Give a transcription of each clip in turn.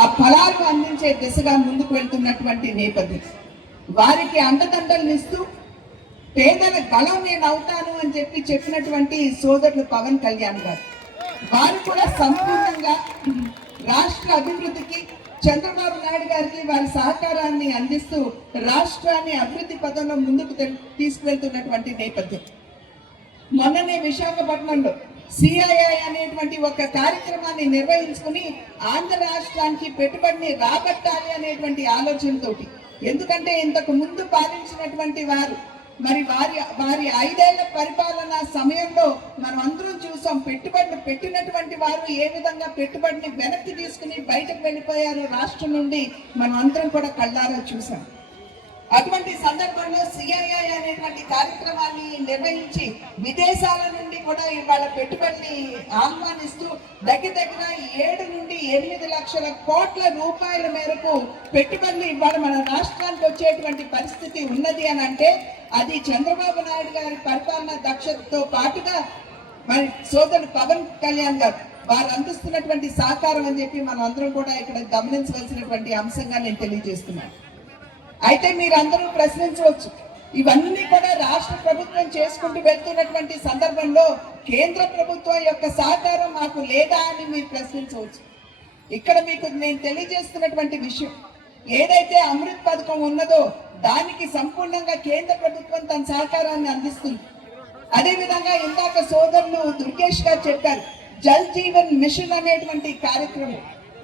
ఆ ఫలాలు అందించే దిశగా ముందుకు వెళ్తున్నటువంటి నేపథ్యం, వారికి అండదండలు ఇస్తూ పేదల గళం నేను అవుతాను అని చెప్పినటువంటి సోదరులు పవన్ కళ్యాణ్ గారు, వారు కూడా సంపూర్ణంగా రాష్ట్ర అభివృద్ధికి చంద్రబాబు నాయుడు గారికి వారి సహకారాన్ని అందిస్తూ రాష్ట్రాన్ని అభివృద్ధి పదంలో ముందుకు తీసుకువెళ్తున్నటువంటి నేపథ్యం. మొన్ననే విశాఖపట్నంలో సిఐఐ అనేటువంటి ఒక కార్యక్రమాన్ని నిర్వహించుకుని ఆంధ్ర రాష్ట్రానికి పెట్టుబడిని రాబట్టాలి అనేటువంటి ఆలోచనతోటి, ఎందుకంటే ఇంతకు ముందు పాలించినటువంటి వారు మరి వారి 5 ఏళ్ల పరిపాలన సమయంలో మనం అందరం చూసాం, పెట్టుబడులు పెట్టినటువంటి వారు ఏ విధంగా పెట్టుబడిని వెనక్కి తీసుకుని బయటకు వెళ్ళిపోయారు రాష్ట్రం నుండి, మనం అందరం కూడా కళ్ళారా చూసాం. అటువంటి సందర్భంలో సిఐఐ అనేటువంటి కార్యక్రమాన్ని నిర్వహించి విదేశాల నుండి కూడా ఇవాళ పెట్టుబడిని ఆహ్వానిస్తూ దగ్గర 7 నుండి 8 లక్షల కోట్ల రూపాయల మేరకు పెట్టుబడులు ఇవాళ మన రాష్ట్రానికి వచ్చేటువంటి పరిస్థితి ఉన్నది అని అంటే అది చంద్రబాబు నాయుడు గారి పరిపాలన దక్షతతో పాటుగా మరి సోదరుడు పవన్ కళ్యాణ్ గారు వారు అందిస్తున్నటువంటి సహకారం అని చెప్పి మనం అందరం కూడా ఇక్కడ గమనించవలసినటువంటి అంశంగా నేను తెలియజేస్తున్నాను. అయితే మీరందరూ ప్రశ్నించవచ్చు, ఇవన్నీ కూడా రాష్ట్ర ప్రభుత్వం చేసుకుంటూ వెళ్తున్నటువంటి సందర్భంలో కేంద్ర ప్రభుత్వం యొక్క సహకారం మాకు లేదా అని మీరు ప్రశ్నించవచ్చు. ఇక్కడ మీకు నేను తెలియజేస్తున్నటువంటి విషయం, ఏదైతే అమృత్ పథకం ఉన్నదో దానికి సంపూర్ణంగా కేంద్ర ప్రభుత్వం తన సహకారాన్ని అందిస్తుంది. అదేవిధంగా ఇందాక సోదరులు దుర్గేష్ గారు చెప్పారు, జల్ జీవన్ మిషన్ అనేటువంటి కార్యక్రమం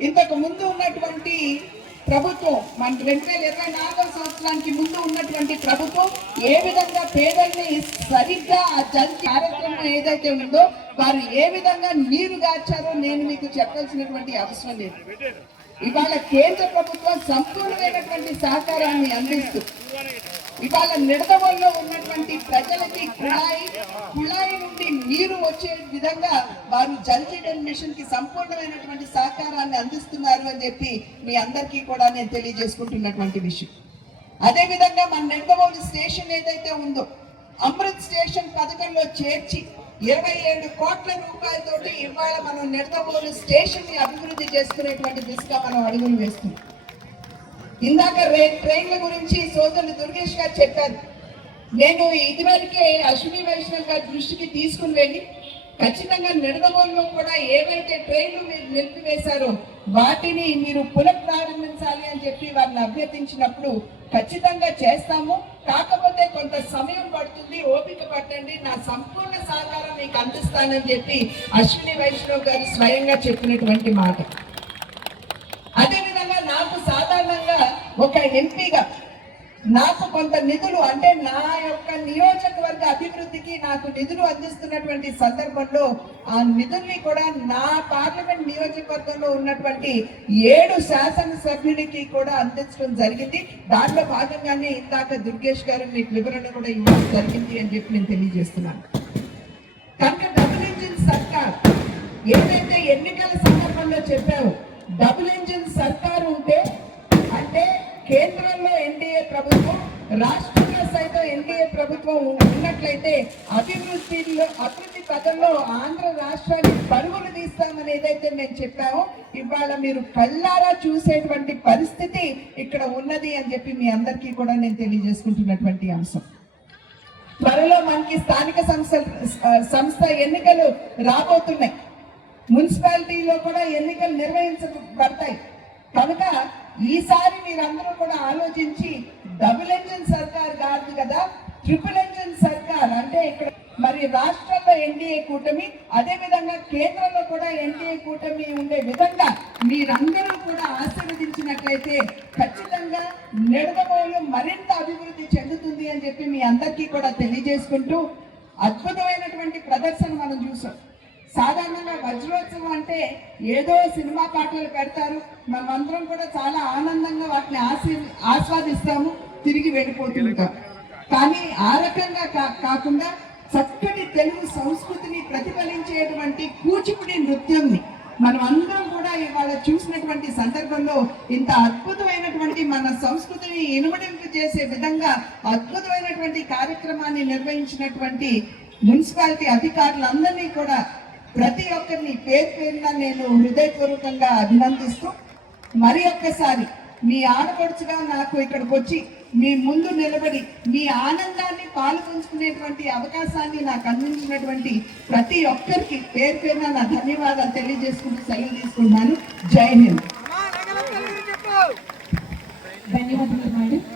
ఇంతకు ముందు ఉన్నటువంటి ప్రభుత్వం మన 2024 సంవత్సరానికి ముందు ఉన్నటువంటి ప్రభుత్వం ఏ విధంగా పేదల్ని సరిగ్గా ఆ జల్ కార్యక్రమం ఏదైతే ఉందో వారు ఏ విధంగా నీరు గార్చారో నేను మీకు చెప్పాల్సినటువంటి అవసరం లేదు. ఇవాళ కేంద్ర ప్రభుత్వం సంపూర్ణమైనటువంటి సహకారాన్ని అందిస్తూ ఇవాళ నిడదవోలులో ఉన్నటువంటి ప్రజలకి కుళాయి నుండి నీరు వచ్చే విధంగా వారు జల్ జీవన్ మిషన్ కి సంపూర్ణమైనటువంటి సహకారాన్ని అందిస్తున్నారు అని చెప్పి మీ అందరికీ కూడా నేను తెలియజేసుకుంటున్నటువంటి విషయం. అదే విధంగా మన నిడదవోలు స్టేషన్ ఏదైతే ఉందో అమృత్ స్టేషన్ పథకంలో చేర్చి 27 కోట్ల రూపాయలతోటి ఇవాళ మనం నిడదవోలు స్టేషన్ ని అభివృద్ధి చేసుకునేటువంటి దిశగా మనం అడుగులు వేస్తున్నాం. ఇందాక ట్రైన్ల గురించి సోదరులు దుర్గేష్ గారు చెప్పారు, నేను ఇదివరకే అశ్విని వైష్ణవ్ గారి దృష్టికి తీసుకుని వెళ్ళి ఖచ్చితంగా నిడదవోలులో కూడా ఏవైతే ట్రైన్లు మీరు నిలిపివేశారో వాటిని మీరు పునఃప్రారంభించాలి అని చెప్పి వారిని అభ్యర్థించినప్పుడు ఖచ్చితంగా చేస్తాము, కాకపోతే కొంత సమయం పడుతుంది, ఓపిక పట్టండి, నా సంపూర్ణ సహకారం మీకు అందిస్తానని చెప్పి అశ్విని వైష్ణవ్ గారు స్వయంగా చెప్పినటువంటి మాట. అదేవిధంగా నాకు సాధారణంగా ఒక ఎంపీగా నాకు కొంత నిధులు అంటే నా యొక్క నియోజకవర్గ అభివృద్ధికి నాకు నిధులు అందిస్తున్నటువంటి సందర్భంలో ఆ నిధుల్ని కూడా నా పార్లమెంట్ నియోజకవర్గంలో ఉన్నటువంటి 7 శాసనసభ్యులకి కూడా అందించడం జరిగింది. దాంట్లో భాగంగానే ఇందాక దుర్గేష్ గారు మీకు వివరణ కూడా ఇవ్వడం జరిగింది అని చెప్పి నేను తెలియజేస్తున్నాను. కనుక డబుల్ ఇంజిన్ సర్కార్ ఏదైతే ఎన్నికల సందర్భంలో చెప్పావో, డబుల్ ఇంజిన్ సర్కార్ ఉంటే అంటే కేంద్రంలో ఎన్డీఏ ప్రభుత్వం, రాష్ట్రంలో సైతం ఎన్డీఏ ప్రభుత్వం ఉన్నట్లయితే అభివృద్ధి పదంలో ఆంధ్ర రాష్ట్రాన్ని పరుగులు తీస్తామని ఏదైతే మేము చెప్పామో ఇవాళ మీరు కళ్ళారా చూసేటువంటి పరిస్థితి ఇక్కడ ఉన్నది అని చెప్పి మీ అందరికీ కూడా నేను తెలియజేసుకుంటున్నటువంటి అంశం. త్వరలో మనకి స్థానిక సంస్థ ఎన్నికలు రాబోతున్నాయి, మున్సిపాలిటీలో కూడా ఎన్నికలు నిర్వహించబడతాయి. కనుక ఈసారి మీరందరూ కూడా ఆలోచించి డబుల్ ఇంజిన్ సర్కార్ కాదు కదా, ట్రిపుల్ ఇంజిన్ సర్కార్ అంటే ఇక్కడ మరి రాష్ట్రంలో ఎన్డీఏ కూటమి, అదే విధంగా కేంద్రంలో కూడా ఎన్డీఏ కూటమి ఉండే విధంగా మీరందరూ కూడా ఆశీర్వదించినట్లయితే ఖచ్చితంగా నిడదవోలు మరింత అభివృద్ధి చెందుతుంది అని చెప్పి మీ అందరికీ కూడా తెలియజేసుకుంటూ, అద్భుతమైనటువంటి ప్రదర్శన మనం చూసాం. సాధారణంగా వజ్రోత్సవం అంటే ఏదో సినిమా పాటలు పెడతారు, మనమందరం కూడా చాలా ఆనందంగా వాటిని ఆస్వాదిస్తాము, తిరిగి వెళ్ళిపోతుంటాం. కానీ ఆ రకంగా కాకుండా చక్కటి తెలుగు సంస్కృతిని ప్రతిఫలించేటువంటి కూచిపూడి నృత్యంని మనం అందరం కూడా ఇవాళ చూసినటువంటి సందర్భంలో ఇంత అద్భుతమైనటువంటి మన సంస్కృతిని ఇనుమడింపు చేసే విధంగా అద్భుతమైనటువంటి కార్యక్రమాన్ని నిర్వహించినటువంటి మున్సిపాలిటీ అధికారులందరినీ కూడా ప్రతి ఒక్కరిని పేరున నేను హృదయపూర్వకంగా అభినందిస్తూ మరి ఒక్కసారి మీ ఆడపడుచుగా నాకు ఇక్కడికి వచ్చి మీ ముందు నిలబడి మీ ఆనందాన్ని పాల్పంచుకునేటువంటి అవకాశాన్ని నాకు అందించినటువంటి ప్రతి ఒక్కరికి పేరు పేరున నా ధన్యవాదాలు తెలియజేసుకుంటూ సెలవు తీసుకుంటున్నాను. జై హింద్. ధన్యవాదాలు మేడం.